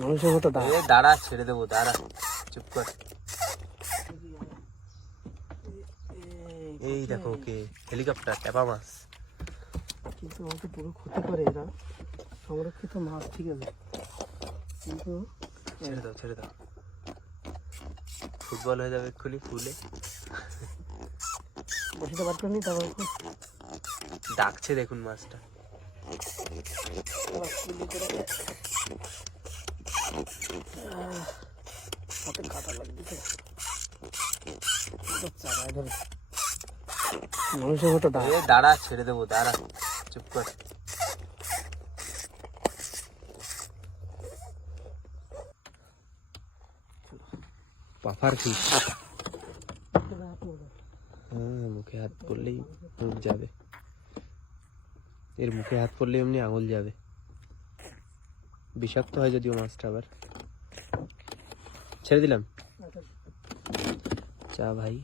মানুষের মতো দাঁড়া, ছেড়ে দেবো, দাঁড়া, চুপ কর। এই দেখো, ওকে হেলিকপ্টার ট্যাপা মাছ। কিন্তু আমাকে পুরো ক্ষতি করে এরা। সংরক্ষিত মাছ ঠিক আছে, কিন্তু ছেড়ে দাও, ছেড়ে দাও, ফুটবল হয়ে যাবে এক্ষুনি ফুলে। বসিতে বার করিনি, তারপর ডাকছে দেখুন মাছটা। হাতে কাটা লাগছে, চালায় ধরে মানুষের মতো দাঁড়া, ছেড়ে দেবো, দাঁড়া, চুপ কর। Puffer fish. হ্যাঁ, মুখে হাত পড়লেই মুখ যাবে, এর মুখে হাত পড়লে এমনি আঙুল যাবে। বিষাক্ত হয় যদিও মাছটা। আবার ছেড়ে দিলাম, চা ভাই।